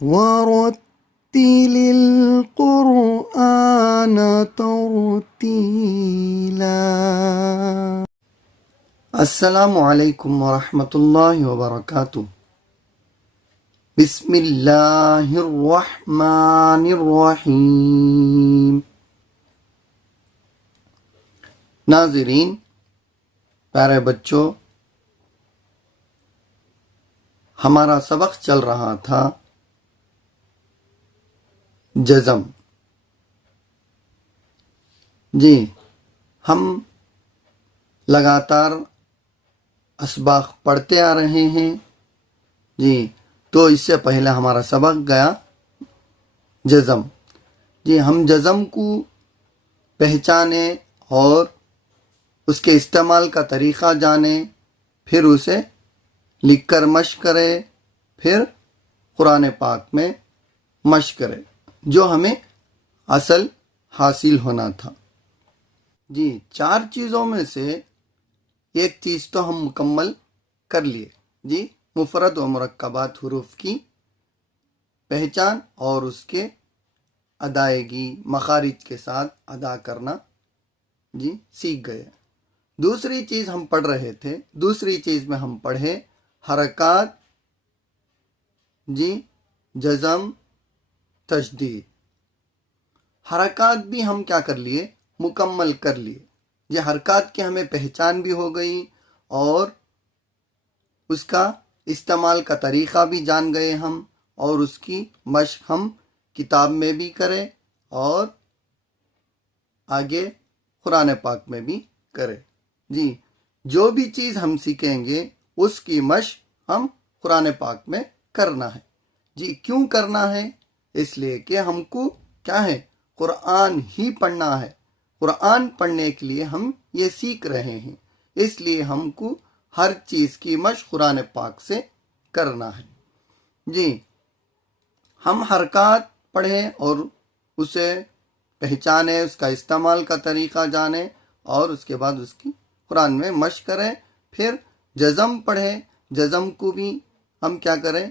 ورتل القرآن ترتیلا۔ السلام علیکم ورحمۃ اللہ وبرکاتہ۔ بسم اللہ الرحمن الرحیم۔ ناظرین، پیارے بچوں، ہمارا سبق چل رہا تھا جزم۔ جی، ہم لگاتار اسباق پڑھتے آ رہے ہیں۔ جی، تو اس سے پہلے ہمارا سبق گیا جزم۔ جی، ہم جزم کو پہچانیں اور اس کے استعمال کا طریقہ جانیں، پھر اسے لکھ کر مشق کریں، پھر قرآن پاک میں مشق کریں، جو ہمیں اصل حاصل ہونا تھا۔ جی، 4 چیزوں میں سے ایک چیز تو ہم مکمل کر لیے۔ جی، مفرد و مرکبات حروف کی پہچان اور اس کے ادائیگی مخارج کے ساتھ ادا کرنا جی سیکھ گئے۔ دوسری چیز ہم پڑھ رہے تھے، دوسری چیز میں ہم پڑھے حرکات، جی، جزم، تشدید۔ حرکات بھی ہم کیا کر لیے؟ مکمل کر لیے۔ یہ حرکات کی ہمیں پہچان بھی ہو گئی اور اس کا استعمال کا طریقہ بھی جان گئے ہم، اور اس کی مشق ہم کتاب میں بھی کریں اور آگے قرآن پاک میں بھی کریں۔ جی، جو بھی چیز ہم سیکھیں گے اس کی مشق ہم قرآن پاک میں کرنا ہے۔ جی، کیوں کرنا ہے؟ اس لیے کہ ہم کو کیا ہے؟ قرآن ہی پڑھنا ہے۔ قرآن پڑھنے کے لیے ہم یہ سیکھ رہے ہیں، اس لیے ہم کو ہر چیز کی مشق قرآن پاک سے کرنا ہے۔ جی، ہم حرکات پڑھیں اور اسے پہچانیں، اس کا استعمال کا طریقہ جانیں اور اس کے بعد اس کی قرآن میں مشق کریں۔ پھر جزم پڑھیں، جزم کو بھی ہم کیا کریں؟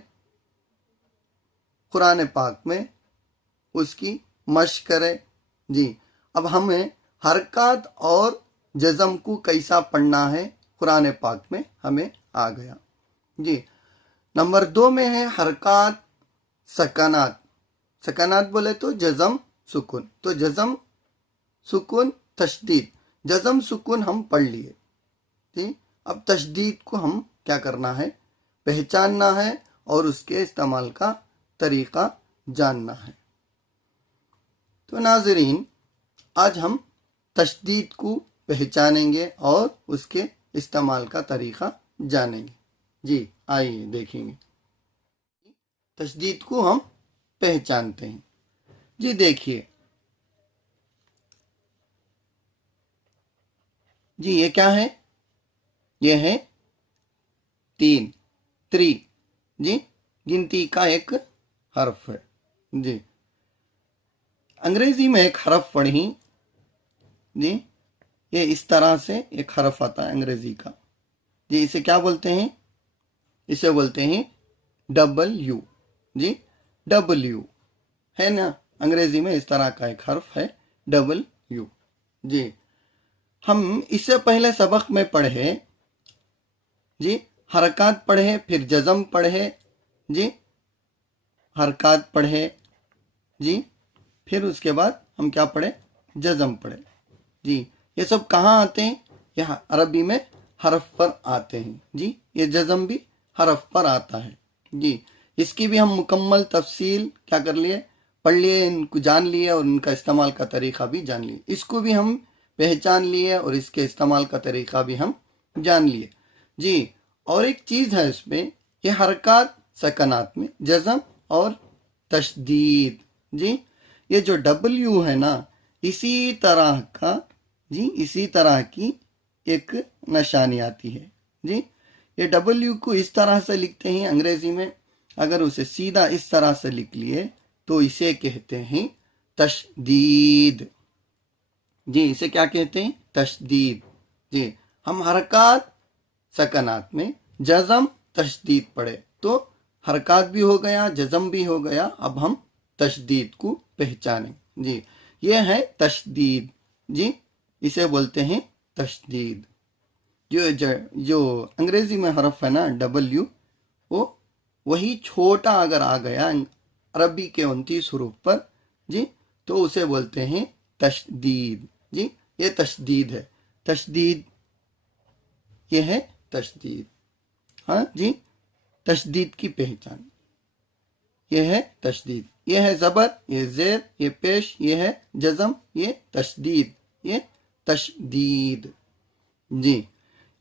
قرآن پاک میں اس کی مشق کریں۔ جی، اب ہمیں حرکات اور جزم کو کیسا پڑھنا ہے قرآن پاک میں ہمیں آ گیا۔ جی، نمبر 2 میں ہے حرکات سکنات۔ سکنات بولے تو جزم، سکون۔ تو جزم، سکون، تشدید۔ جزم سکون ہم پڑھ لیے۔ جی، اب تشدید کو ہم کیا کرنا ہے؟ پہچاننا ہے اور اس کے استعمال کا طریقہ جاننا ہے۔ تو ناظرین، آج ہم تشدید کو پہچانیں گے اور اس کے استعمال کا طریقہ جانیں گے۔ جی، آئیے دیکھیں گے۔ تشدید کو ہم پہچانتے ہیں۔ جی دیکھیے، جی یہ کیا ہے؟ یہ ہے 3، جی، گنتی کا ایک حرف ہے۔ جی، انگریزی میں ایک حرف پڑھی، جی، یہ اس طرح سے ایک حرف آتا ہے انگریزی کا۔ جی، اسے کیا بولتے ہیں؟ اسے بولتے ہیں W۔ جی، W ہے نا، انگریزی میں اس طرح کا ایک حرف ہے W۔ جی، ہم اس سے پہلے سبق میں پڑھے، جی، حرکات پڑھے، پھر جزم پڑھے، جی، حرکات پڑھے، جی، پھر اس کے بعد ہم کیا پڑھے؟ جزم پڑھے۔ جی، یہ سب کہاں آتے ہیں؟ یہ عربی میں حرف پر آتے ہیں۔ جی، یہ جزم بھی حرف پر آتا ہے۔ جی، اس کی بھی ہم مکمل تفصیل کیا کر لیے؟ پڑھ لیے، ان کو جان لیے اور ان کا استعمال کا طریقہ بھی جان لیے۔ اس کو بھی ہم پہچان لیے اور اس کے استعمال کا طریقہ بھی ہم جان لیے۔ جی، اور ایک چیز ہے اس میں، یہ حرکات سکنات میں جزم اور تشدید۔ جی، یہ جو W ہے نا، اسی طرح کا، جی، اسی طرح کی ایک نشانی آتی ہے۔ جی، یہ W کو اس طرح سے لکھتے ہیں انگریزی میں، اگر اسے سیدھا اس طرح سے لکھ لیے تو اسے کہتے ہیں تشدید۔ جی، اسے کیا کہتے ہیں؟ تشدید۔ جی، ہم حرکات سکنات میں جزم، تشدید پڑھے، تو हरकत भी हो गया, जज़म भी हो गया। अब हम तशदीद को पहचानें। जी, ये है तशदीद। जी, इसे बोलते हैं तशदीद। जो अंग्रेजी में हरफ है ना डब्ल्यू, वो वही छोटा अगर आ गया अरबी के 29 हरूफ पर, जी, तो उसे बोलते हैं तशदीद। जी, ये तशदीद है। तशदीद, ये है तशदीद। हाँ जी, तशदीद की पहचान, ये है तशदीद। ये है ज़बर, ये ज़ेर, ये पेश, ये है जज़म, ये तशदीद, ये तशदीद। जी,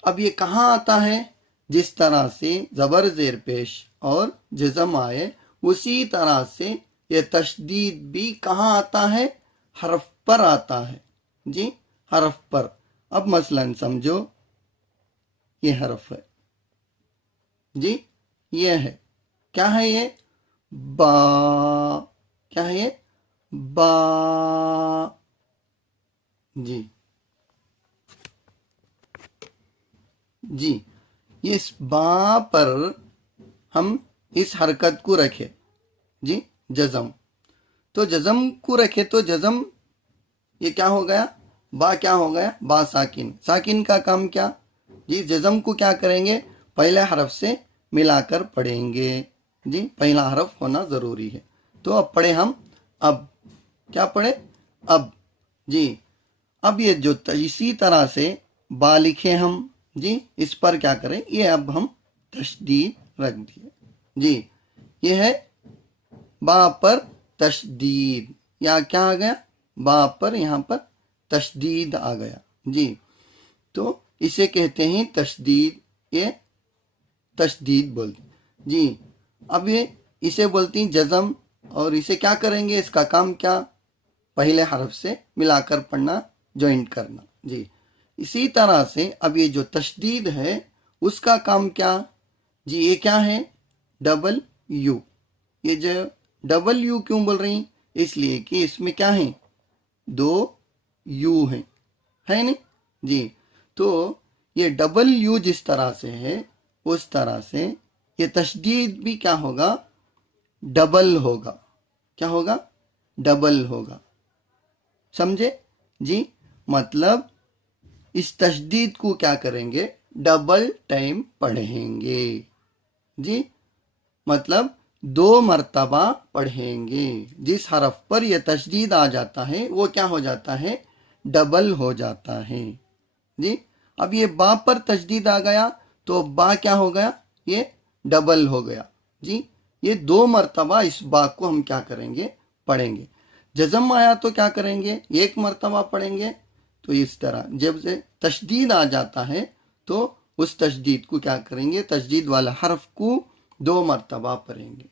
अब ये कहाँ आता है? जिस तरह से ज़बर ज़ेर पेश और जज़म आए, उसी तरह से ये तशदीद भी कहाँ आता है? हरफ पर आता है। जी, हरफ पर। अब मसलन समझो, ये हरफ है। जी, ये है, क्या है ये? बा। क्या है ये? बा। जी जी, इस बा पर हम इस हरकत को रखें, जी, जज़म। तो जज़म को रखे तो जज़म, ये क्या हो गया? बा क्या हो गया? बा साकिन। साकिन का काम क्या? जी, जज़म को क्या करेंगे? पहले हरफ से मिलाकर पढ़ेंगे। जी, पहला हरफ होना ज़रूरी है। तो अब पढ़े हम, अब क्या पढ़े? अब। जी, अब ये जो इसी तरह से बा लिखे हम, जी, इस पर क्या करें? ये अब हम तशदीद रख दिए। जी, ये है बा पर तशदीद। या क्या आ गया? बा पर यहाँ पर तशदीद आ गया। जी, तो इसे कहते हैं तशदीद। ये तशदीद बोलते हैं। जी, अब ये इसे बोलती हैं जज़म। और इसे क्या करेंगे? इसका काम क्या? पहले हरफ से मिलाकर पढ़ना, ज्वाइंट करना। जी, इसी तरह से अब ये जो तशदीद है, उसका काम क्या? जी, ये क्या है? Double U. ये जो डबल यू क्यों बोल रही? इसलिए कि इसमें क्या है? दो यू है नहीं? जी, तो ये डबल यू जिस तरह से है, उस तरह से ये तशदीद भी क्या होगा? डबल होगा। क्या होगा? डबल होगा। समझे? जी, मतलब इस तशदीद को क्या करेंगे? डबल टाइम पढ़ेंगे। जी, मतलब 2 मर्तबा पढ़ेंगे। जिस हरफ पर यह तशदीद आ जाता है, वो क्या हो जाता है? डबल हो जाता है। जी, अब ये बा पर तशदीद आ गया, तो बा क्या हो गया? ये डबल हो गया। जी, ये 2 मर्तबा इस बा को हम क्या करेंगे? पढ़ेंगे। जज़म आया तो क्या करेंगे? 1 मर्तबा पढ़ेंगे। तो इस तरह जब से तशदीद आ जाता है, तो उस तशदीद को क्या करेंगे? तशदीद वाला हरफ को 2 मर्तबा पढ़ेंगे।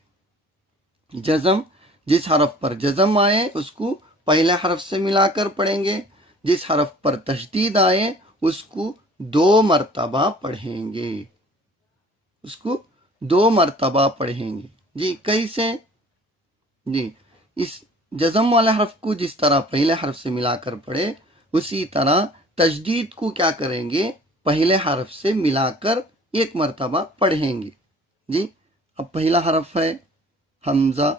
जज़म, जिस हरफ पर जज़म आए उसको पहले हरफ से मिलाकर पढ़ेंगे। जिस हरफ पर तशदीद आए उसको 2 मर्तबा पढ़ेंगे। उसको 2 मर्तबा पढ़ेंगे। जी, कैसे? जी, इस जज़म वाले हरफ को जिस तरह पहले हरफ से मिलाकर पढ़े, उसी तरह तशदीद को क्या करेंगे? पहले हरफ से मिलाकर 1 मर्तबा पढ़ेंगे। जी, अब पहला हरफ है हमजा।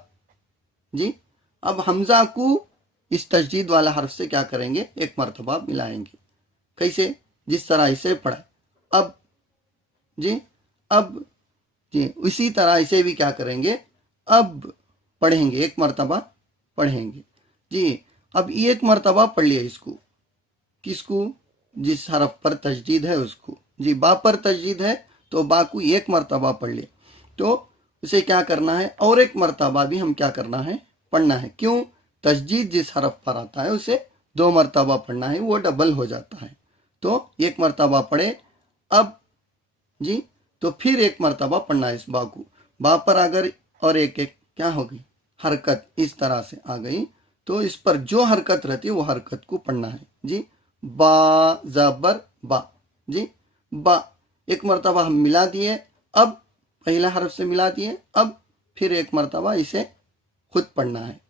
जी, अब हमजा को इस तशदीद वाला हरफ से क्या करेंगे? 1 मर्तबा मिलाएंगे। कैसे? जिस तरह इसे पढ़ा। अब। जी, अब। जी, इसी तरह इसे भी क्या करेंगे? अब पढ़ेंगे, 1 मर्तबा पढ़ेंगे। जी, अब 1 मर्तबा पढ़ लिया इसको। किसको? जिस हरफ पर तशदीद है उसको। जी, बा पर तशदीद है तो बा को 1 मर्तबा पढ़ लिया। तो उसे क्या करना है? और 1 मर्तबा भी हम क्या करना है? पढ़ना है। क्यों? तशदीद जिस हरफ पर आता है उसे 2 मर्तबा पढ़ना है, वो डबल हो जाता है। तो 1 मर्तबा पढ़े। अब। जी, तो फिर 1 मर्तबा पढ़ना है इस बा को। बा पर अगर और एक क्या होगी? हरकत इस तरह से आ गई, तो इस पर जो हरकत रहती है वो हरकत को पढ़ना है। जी, बा ज़बर बा। जी, बा 1 मर्तबा हम मिला दिए। अब पहला हरफ से मिला दिए। अब फिर 1 मर्तबा इसे खुद पढ़ना है।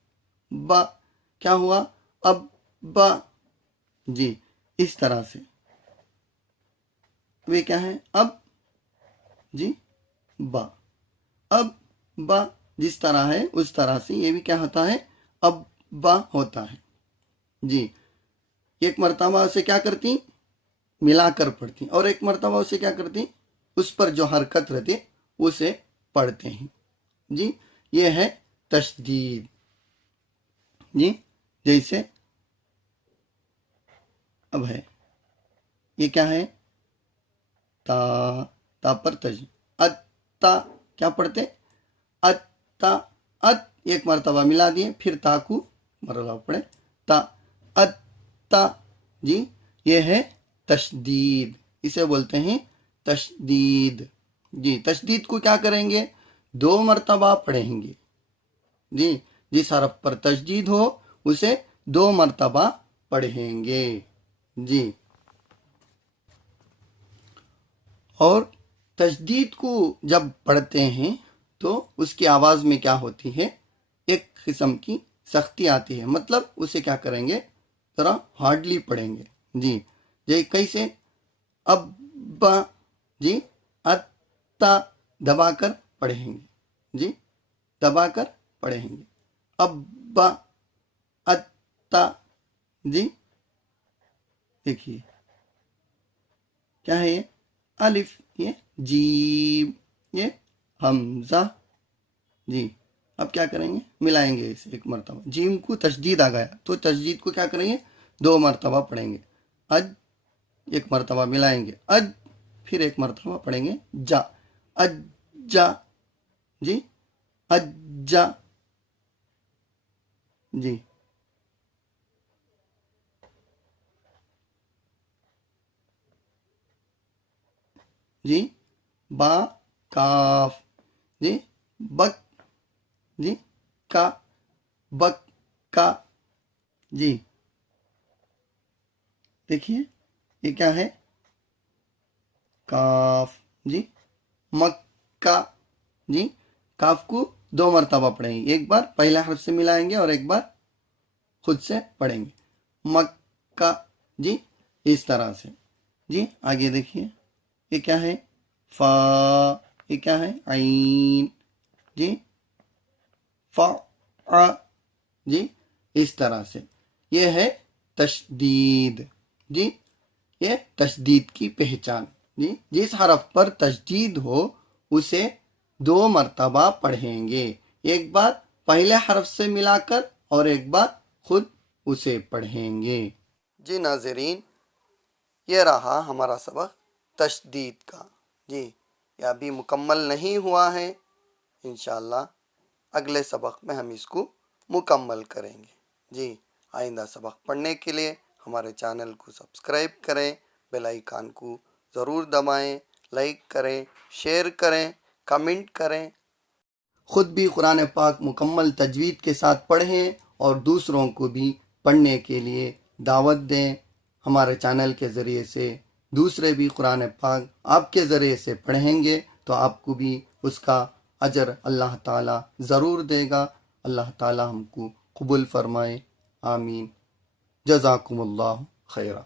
बा क्या हुआ? अब बा। जी, इस तरह से वे क्या है? अब। जी, बा। अब बा जिस तरह है उस तरह से ये भी क्या होता है, अब्बा होता है। जी, एक मर्तबा उसे क्या करती, मिलाकर पढ़ती, और एक मर्तबा उसे क्या करती, उस पर जो हरकत रहती उसे पढ़ते हैं। जी, ये है तशदीद। जी, जैसे अब है, ये क्या है, ता पर तशदीद, अत्ता क्या पढ़ते, अत्ता, अत एक मर्तबा मिला दिए, फिर ता को मरतबा पढ़े, ता, अत्ता। जी, ये है तशदीद, इसे बोलते हैं तशदीद। जी, तशदीद को क्या करेंगे, 2 मर्तबा पढ़ेंगे। जी, जिस हरफ पर तशदीद हो उसे 2 मर्तबा पढ़ेंगे। जी, और तशदीद को जब पढ़ते हैं तो उसकी आवाज़ में क्या होती है, एक किस्म की सख्ती आती है, मतलब उसे क्या करेंगे, जरा हार्डली पढ़ेंगे। जी, जय कैसे, अब्बा, जी, अत्ता दबाकर पढ़ेंगे। जी, दबाकर पढ़ेंगे, अब्बा, अत्ता। जी, देखिए क्या है, ये अलिफ, ये जीम, ये हमजा। जी, अब क्या करेंगे, मिलाएंगे इसे एक मरतबा, जीम को तशदीद आ गया तो तशदीद को क्या करेंगे, 2 मरतबा पढ़ेंगे, अज, एक मरतबा मिलाएंगे, अज, फिर एक मरतबा पढ़ेंगे, जा, अज्जा। जी, अज्जा। जी, जी, बा, काफ, जी, बक, जी, का, बक का। जी, देखिए ये क्या है, काफ। जी, मक्का। जी, काफ को 2 मरतबा पढ़ेंगे, एक बार पहला हर्फ से मिलाएंगे और एक बार खुद से पढ़ेंगे, मक्का। जी, इस तरह से। जी, आगे देखिए, ये क्या है, फा, ये क्या है, आइन। जी, फा, आ। जी, इस तरह से ये है तशदीद। जी, ये तशदीद की पहचान। जी, जिस हरफ पर तशदीद हो उसे 2 मरतबा पढ़ेंगे, एक बार पहले हरफ से मिलाकर और एक बार खुद उसे पढ़ेंगे। जी नाज़रीन, ये रहा हमारा सबक तशदीद का। जी, यह अभी मुकम्मल नहीं हुआ है, इंशाअल्लाह अगले सबक में हम इसको मुकम्मल करेंगे। जी, आइंदा सबक पढ़ने के लिए हमारे चैनल को सब्सक्राइब करें, बेल आइकन को ज़रूर दबाएं, लाइक करें, शेयर करें, कमेंट करें। ख़ुद भी कुरान पाक मुकम्मल तजवीद के साथ पढ़ें और दूसरों को भी पढ़ने के लिए दावत दें। हमारे चैनल के ज़रिए से दूसरे भी कुरान पाक आपके ज़रिए से पढ़ेंगे तो आपको भी उसका अजर अल्लाह ताला ज़रूर देगा। अल्लाह ताला हमको कबूल फरमाए, आमीन। जज़ाकुमुल्लाह खैरा।